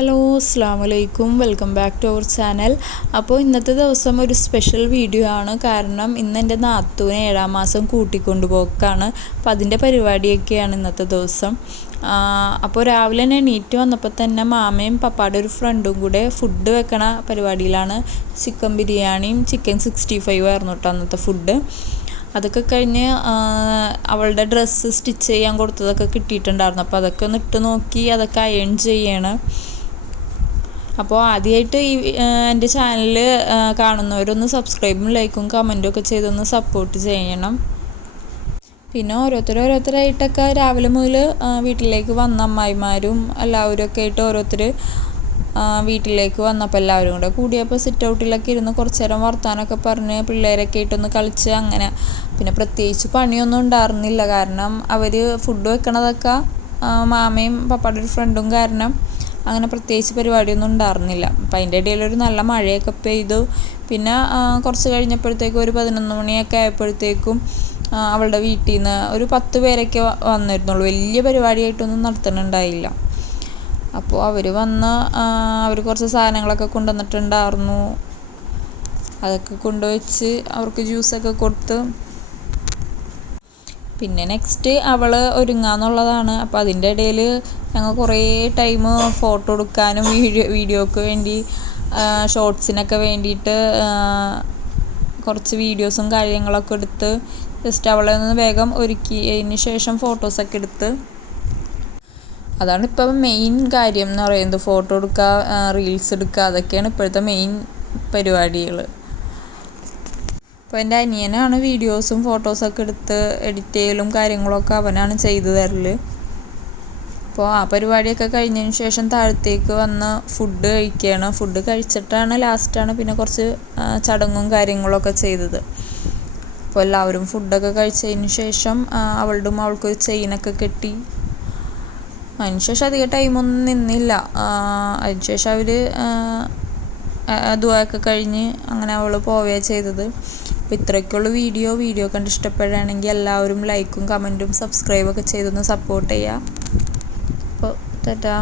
Hello അസ്സാം വലൈക്കും welcome back to our channel. അപ്പോൾ ഇന്നത്തെ ദിവസം ഒരു സ്പെഷ്യൽ വീഡിയോ ആണ്. കാരണം ഇന്ന് എൻ്റെ നാത്തൂനെ 7ാം മാസം കൂട്ടിക്കൊണ്ടുപോക്കാണ്. അപ്പോൾ അതിൻ്റെ പരിപാടിയൊക്കെയാണ് ഇന്നത്തെ ദിവസം. അപ്പോൾ രാവിലെ തന്നെ എണീറ്റ് വന്നപ്പോൾ തന്നെ മാമയും പപ്പാടെ ഒരു ഫ്രണ്ടും കൂടെ ഫുഡ് വെക്കണ പരിപാടിയിലാണ്. ചിക്കൻ ബിരിയാണിയും ചിക്കൻ 65 ആയിരുന്നു കേട്ടോ അന്നത്തെ ഫുഡ്. അതൊക്കെ കഴിഞ്ഞ് അവളുടെ ഡ്രസ്സ് സ്റ്റിച്ച് ചെയ്യാൻ കൊടുത്തതൊക്കെ കിട്ടിയിട്ടുണ്ടായിരുന്നു. അപ്പോൾ അതൊക്കെ ഒന്ന് ഇട്ട് നോക്കി അതൊക്കെ അയൺ ചെയ്യണം. അപ്പോൾ ആദ്യമായിട്ട് എൻ്റെ ചാനൽ കാണുന്നവരൊന്ന് സബ്സ്ക്രൈബും ലൈക്കും കമൻറ്റും ഒക്കെ ചെയ്തൊന്ന് സപ്പോർട്ട് ചെയ്യണം. പിന്നെ ഓരോരുത്തരായിട്ടൊക്കെ രാവിലെ മുതൽ വീട്ടിലേക്ക് വന്ന അമ്മായിമാരും എല്ലാവരും ആയിട്ട് ഓരോരുത്തർ വീട്ടിലേക്ക് വന്നപ്പോൾ എല്ലാവരും കൂടെ കൂടിയപ്പോൾ സിറ്റ് ഔട്ടിലൊക്കെ ഇരുന്ന് കുറച്ച് നേരം വർത്താനമൊക്കെ പറഞ്ഞ് പിള്ളേരൊക്കെ ആയിട്ടൊന്ന് കളിച്ച് അങ്ങനെ. പിന്നെ പ്രത്യേകിച്ച് പണിയൊന്നും ഉണ്ടായിരുന്നില്ല. കാരണം അവർ ഫുഡ് വെക്കണതൊക്കെ മാമയും പപ്പാടെ ഒരു ഫ്രണ്ടും കാരണം അങ്ങനെ പ്രത്യേകിച്ച് പരിപാടിയൊന്നും ഉണ്ടായിരുന്നില്ല. അപ്പം അതിൻ്റെ ഇടയിലൊരു നല്ല മഴയൊക്കെ പെയ്തു. പിന്നെ കുറച്ച് കഴിഞ്ഞപ്പോഴത്തേക്കും ഒരു 11 മണിയൊക്കെ ആയപ്പോഴത്തേക്കും അവളുടെ വീട്ടിൽ നിന്ന് ഒരു 10 പേരൊക്കെ വന്നിരുന്നുള്ളൂ. വലിയ പരിപാടിയായിട്ടൊന്നും നടത്തുന്നുണ്ടായില്ല. അപ്പോൾ അവർ വന്ന് അവർ കുറച്ച് സാധനങ്ങളൊക്കെ കൊണ്ടുവന്നിട്ടുണ്ടായിരുന്നു. അതൊക്കെ കൊണ്ടുവച്ച് അവർക്ക് ജ്യൂസൊക്കെ കൊടുത്ത് പിന്നെ നെക്സ്റ്റ് അവൾ ഒരുങ്ങാന്നുള്ളതാണ്. അപ്പോൾ അതിൻ്റെ ഇടയിൽ ഞങ്ങൾ കുറേ ടൈം ഫോട്ടോ എടുക്കാനും വീഡിയോക്ക് വേണ്ടി ഷോർട്സിനൊക്കെ വേണ്ടിയിട്ട് കുറച്ച് വീഡിയോസും കാര്യങ്ങളൊക്കെ എടുത്ത് ജസ്റ്റ് അവളെ ഒന്ന് വേഗം ഒരുക്കി അതിന് ശേഷം ഫോട്ടോസൊക്കെ എടുത്ത്. അതാണ് ഇപ്പം മെയിൻ കാര്യം എന്ന് പറയുന്നത്. ഫോട്ടോ എടുക്കുക, റീൽസ് എടുക്കുക, അതൊക്കെയാണ് ഇപ്പോഴത്തെ മെയിൻ പരിപാടികൾ. അപ്പോൾ എൻ്റെ അനിയനാണ് വീഡിയോസും ഫോട്ടോസൊക്കെ എടുത്ത് എഡിറ്റ് ചെയ്യലും കാര്യങ്ങളൊക്കെ അവനാണ് ചെയ്തു തരൽ. അപ്പോൾ ആ പരിപാടിയൊക്കെ കഴിഞ്ഞതിന് ശേഷം താഴത്തേക്ക് വന്ന് ഫുഡ് കഴിക്കുകയാണ്. ഫുഡ് കഴിച്ചിട്ടാണ് ലാസ്റ്റാണ് പിന്നെ കുറച്ച് ചടങ്ങും കാര്യങ്ങളൊക്കെ ചെയ്തത്. അപ്പോൾ എല്ലാവരും ഫുഡൊക്കെ കഴിച്ചതിന് ശേഷം അവൾക്കൊരു ചെയിനൊക്കെ കെട്ടി. അതിനുശേഷം അധികം ടൈമൊന്നും നിന്നില്ല. അതിനുശേഷം അവർ ദുആയൊക്കെ കഴിഞ്ഞ് അങ്ങനെ അവൾ പോവുകയാണ് ചെയ്തത്. അപ്പോൾ ഇത്രയൊക്കെയുള്ള വീഡിയോ കണ്ട് ഇഷ്ടപ്പെടുകയാണെങ്കിൽ എല്ലാവരും ലൈക്കും കമൻറ്റും സബ്സ്ക്രൈബൊക്കെ ചെയ്തൊന്ന് സപ്പോർട്ട് ചെയ്യുക. അപ്പോൾ ടാറ്റാ.